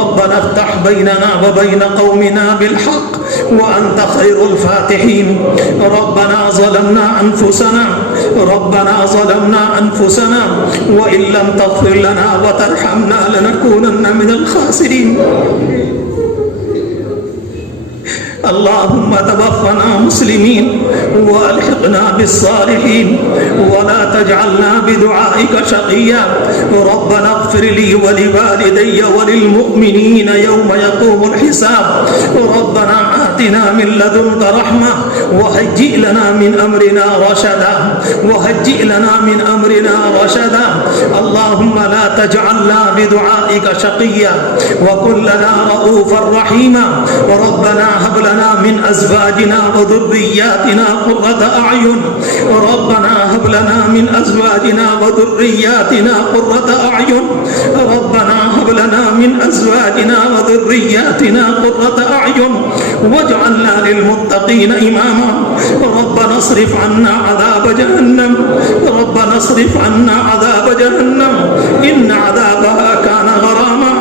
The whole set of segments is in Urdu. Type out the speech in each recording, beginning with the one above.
ربنا افتح بيننا وبين قومنا بالحق وأنت خير الفاتحين. ربنا ظلمنا أنفسنا وإن لم تغفر لنا وترحمنا لنكونن من الخاسرين. اللهم توفنا مسلمين والحقنا بالصالحين ولا تجعلنا بدعائك شقيا. ربنا اغفر لي ولوالدي وللمؤمنين يوم يقوم الحساب. ربنا آتنا من لدنك رحمة وهيئ لنا من أمرنا رشدا. اللهم لا تجعلنا بدعائك شقيا وكن لنا رؤوفا رحيما. ربنا هب لنا من أزواجنا وذرياتنا قرة أعين. ربنا هب لنا من أزواجنا وذرياتنا قرة أعين. ربنا هب لنا من أزواجنا وذرياتنا قرة أعين واجعلنا للمتقين إماما. ربنا اصرف عنا عذاب جهنم. ربنا اصرف عنا عذاب جهنم إن عذابها كان غراما.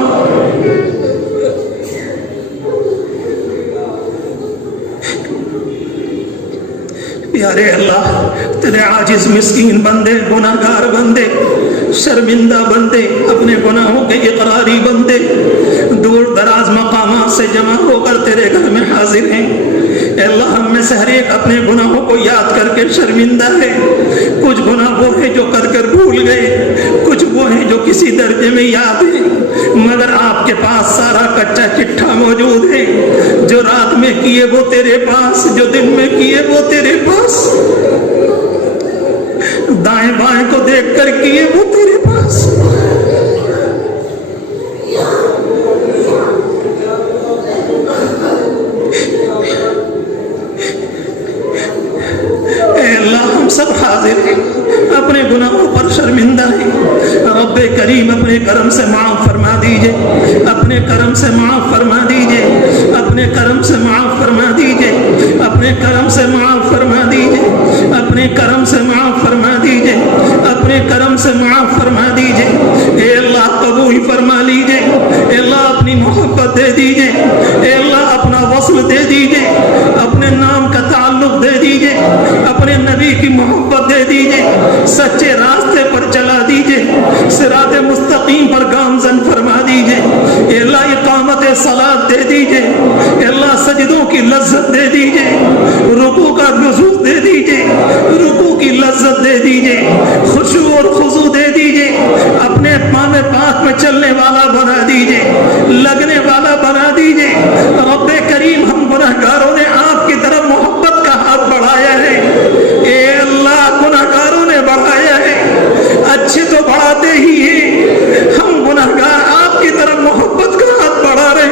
پیارے اللہ، تیرے عاجز مسکین بندے، گناہگار بندے، شرمندہ بندے، اپنے گناہوں کے اقراری بندے دور دراز مقامات سے جمع ہو کر تیرے گھر میں حاضر ہیں. اے اللہ، ہم میں سے ہر ایک اپنے گناہوں کو یاد کر کے شرمندہ ہے. کچھ گناہ وہ ہیں جو کر بھول گئے، کچھ وہ ہیں جو کسی درجے میں یاد ہیں، مگر آپ کے پاس سارا کچا چٹھا موجود ہے. جو رات میں کیے وہ تیرے پاس، جو دن میں کیے وہ تیرے پاس، دائیں بائیں کو دیکھ کر کیے وہ تیرے پاس. اے اللہ، ہم سب حاضر ہیں، اپنے گناہوں پر شرمندہ ہیں. رب کریم اپنے کرم سے معاف فرما دیجئے، اپنے کرم سے معاف فرما دیجئے، اپنے کرم سے معاف فرما دیجئے، اپنے کرم سے معاف فرما دیجئے، اپنے کرم سے معاف فرما دیجئے، اپنے کرم سے معاف فرما دیجئے. اے اللہ، قبول فرما لیجئے. اے اللہ، اپنی محبت دے دیجئے. اے اللہ، اپنا وصل دے دیجئے، اپنے نام کا تعلق دے دیجئے، اپنے نبی کی محبت دے دیجئے، سچے راستے پر چلا دیجئے، صراط مستقیم پر گامزن فرما دیجئے. اے اللہ، اقامت صلاۃ دے دیجئے. اے اللہ، سجدوں کی لذت دے دیجئے، رکوع کا نزول دے دیجئے، رکوع کی لذت دے دیجئے، خشوع اور خضوع دے دیجئے. اپنے پام پاک میں چلنے والا بنا دیجئے، لگنے والا بنا دیجئے. رب کریم، ہم گناہگاروں نے آپ کی طرف محبت کا ہاتھ بڑھایا ہے. اے اللہ، گناہگاروں نے بڑھایا ہے، اچھے تو بڑھاتے ہی ہیں، ہم گناہگار آپ کی طرف محبت کا ہاتھ بڑھا رہے ہیں.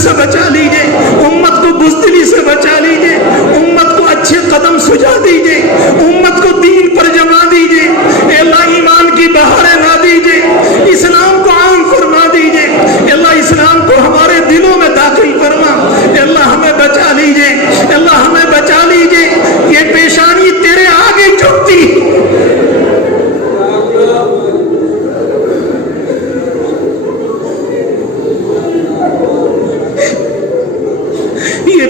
سے بچا لیجئے، امت کو بزدلی سے بچا لیجئے، امت کو اچھے قدم سجا دیجئے، امت کو دین پر جما دیجئے، اے اللہ ایمان کی بہاریں لا دیجئے، اسلام کو عام فرما دیجئے، اے اللہ اسلام کو ہمارے دلوں میں داخل فرما، اے اللہ ہمیں بچا لیجئے، اے اللہ ہمیں بچا لیجئے، یہ پیشانی تیرے آگے جھکتی،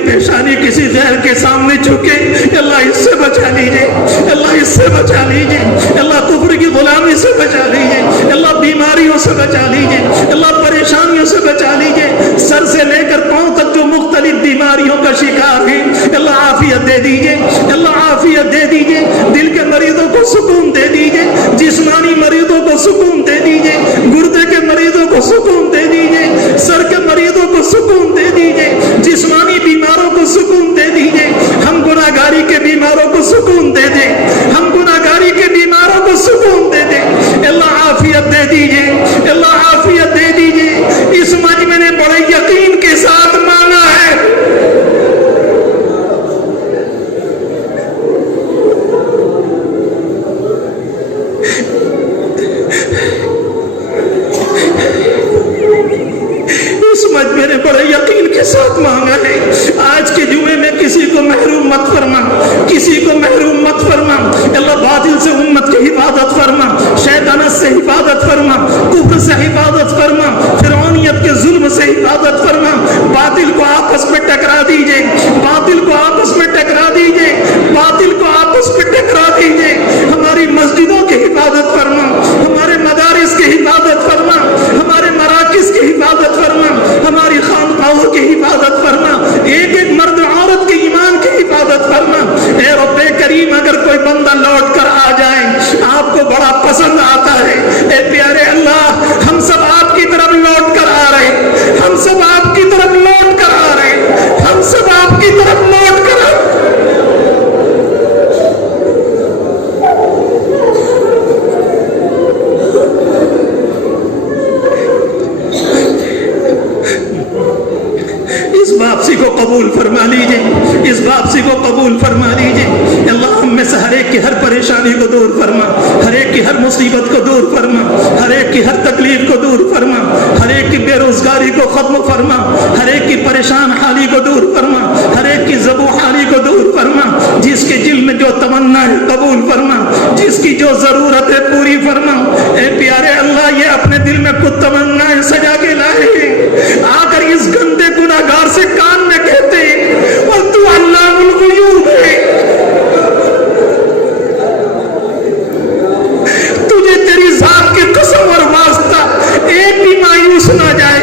پیشانی کسی غیر کے سامنے جھکے، اللہ اس سے بچا لیجئے، اللہ اس سے بچا لیجئے، اللہ کفر کی غلامی سے بچا لیجئے، اللہ بیماریوں سے بچا لیجئے، اللہ پریشانیوں سے بچا لیجئے، سر سے لے کر پاؤں تک جو مختلف بیماریوں کا شکار ہیں اللہ عافیت دے دیجئے، اللہ عافیت دے دیجئے، دل کے مریضوں کو سکون دے دیجئے، جسمانی مریضوں کو سکون دے دیجئے، گردے کے مریضوں کو سکون دے دیجئے، سر کے مریضوں کو سکون دے دیجئے، جسمانی بیماروں کو سکون دے دیجئے، ہم گناہگاری کے بیماروں کو سکون دے دیں، ہم گناہگاری کے بیماروں کو سکون دے دیں، اللہ عافیت دے دیجئے، اللہ عافیت دے دیجئے، اس مجمع نے بڑے یقین کے ساتھ مانگا ہے، اس مجمع نے بڑے یقین کے ساتھ مانگا ہے، آج کے جمعے میں کسی کو محروم مت فرما، کسی کو محروم مت فرما، اللہ باطل سے امت کی حفاظت فرما، شیطانت سے حفاظت فرما، کفر سے حفاظت فرما، فرعونیت کے ظلم سے حفاظت فرما، باطل کو آپس میں ٹکرا دیجئے، باطل کو آپس میں ٹکرا دیجئے، باطل کو آپس میں ٹکرا دیجئے، ہماری مسجدوں کی حفاظت فرما، ہمارے مدارس کی حفاظت فرما، ہمارے مراکز کی حفاظت فرما، ہماری خانقاہوں کی حفاظت فرما، ایک ایک مرد عورت کے ایمان کی حفاظت فرما، اے رب کریم اگر کوئی بندہ لوٹ کر آ جائے آپ کو بڑا پسند آتا ہے، اے پیارے اللہ ہم سب آپ کی طرف لوٹ کر آ رہے، ہم سب آپ کی طرف لوٹ کر آ رہے، ہم سب آپ کی طرف لوٹ کر آ رہے، اس واپسی کو قبول فرما لیجئے، اس واپسی کو قبول فرما لیجئے، اللہ ہم میں سے ہر ایک کی ہر پریشانی کو دور فرما، ہر ایک کی ہر مصیبت کو دور فرما، ہر ایک کی ہر تکلیف کو دور فرما، ہر ایک کی بے روزگاری کو ختم فرما، ہر ایک کی پریشان حالی کو دور فرما، ہر ایک کی ذبح حالی کو دور فرما، جس کے دل میں جو تمنا ہے قبول فرما، جس کی جو ضرورت ہے پوری فرما، اے پیارے اللہ یہ اپنے دل میں کچھ تمنائیں سجا کے لائے ہیں، آ کر اس گندے گناہگار سے کان میں کہتے ہیں اور تو علام الغیوب ہے، تجھے تیری ذات کی قسم اور واسطہ ایک بھی مایوس نہ جائے،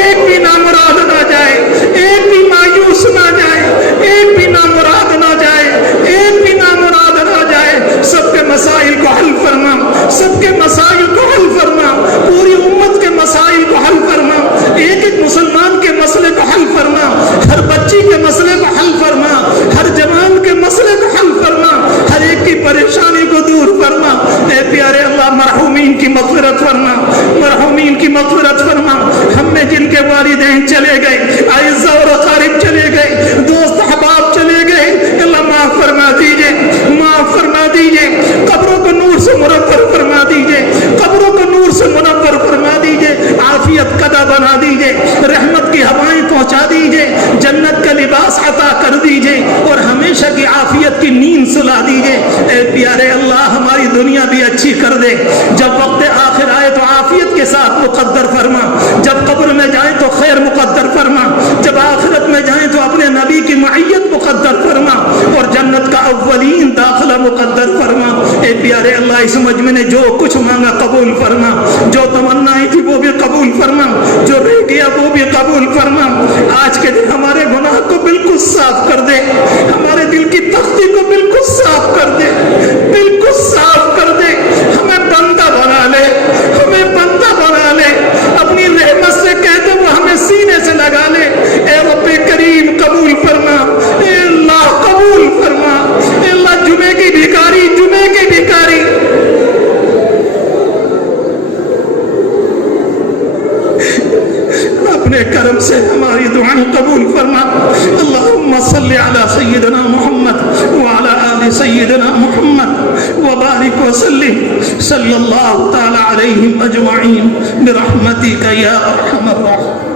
ایک بھی نامراد نہ جائے، ایک بھی مایوس نہ جائے، ایک بھی نامراد نہ جائے، ایک بھی نامراد نہ جائے، سب کے مسائل کو حل فرما، سب کے مسائل کو حل فرما، پوری امت کے مسائل کو حل فرما، ایک ایک مسلمان کے مسئلے کو حل فرما، ہر بچی کے مسئلے کو حل فرما، ہر جوان کے مسئلے کو حل فرما، ہر ایک کی پریشانی کو دور فرما، اے پیارے اللہ مرحومین کی مغفرت فرما، مرحومین کی مغفرت فرما، ہم میں جن کے والدین چلے گئے، اعزاء اور اقارب چلے گئے، دوست احباب چلے گئے، اللہ معاف فرما دیجئے، معاف فرما دیجئے، قبروں کو نور سے منور فرما دیجئے، قبروں کو نور سے منور فرما دیجئے، عافیت قدا بنا دیجئے، رحمت کی ہوائیں پہنچا دیجئے، جنت کا لباس عطا کر دیجئے اور ہمیشہ کی عافیت کی نیند سلا دیجئے، اے پیارے اللہ ہماری دنیا بھی اچھی کر دے، جب وقت آخر آئے تو عافیت کے ساتھ مقدر فرما، جب قبر میں جائیں تو خیر مقدر فرما، جب آخرت میں جائیں تو اپنے نبی کی معیت مقدر فرما اور جنت کا اولین داخلہ مقدر فرما، اے پیارے اللہ اس مجمع نے جو کچھ مانگا قبول فرما، جو تمنائیں تھی وہ بھی قبول فرما، جو رہ گیا وہ بھی قبول فرما، آج کے دن ہمارے گناہ کو بالکل صاف کر دے، ہمارے دل کی تختی کو بالکل صاف کر دے، بالکل صاف کر دے، ہمیں بندہ بنا لے، ہمیں بندہ بنا لے، اپنی رحمت سے کہتے وہ ہمیں سینے سے لگا لے، اے رب کریم قبول فرما، اے اللہ قبول فرما، اے اللہ جمعے کی بھکاری، جمعے کی بھکاری اپنے کرم سے ہماری دعا دعائیں قبول فرما. اللهم صل على سيدنا محمد وعلى آل سيدنا محمد وبارك وسلم صلى الله تعالى عليهم أجمعين برحمتك يا أرحم الراحمين.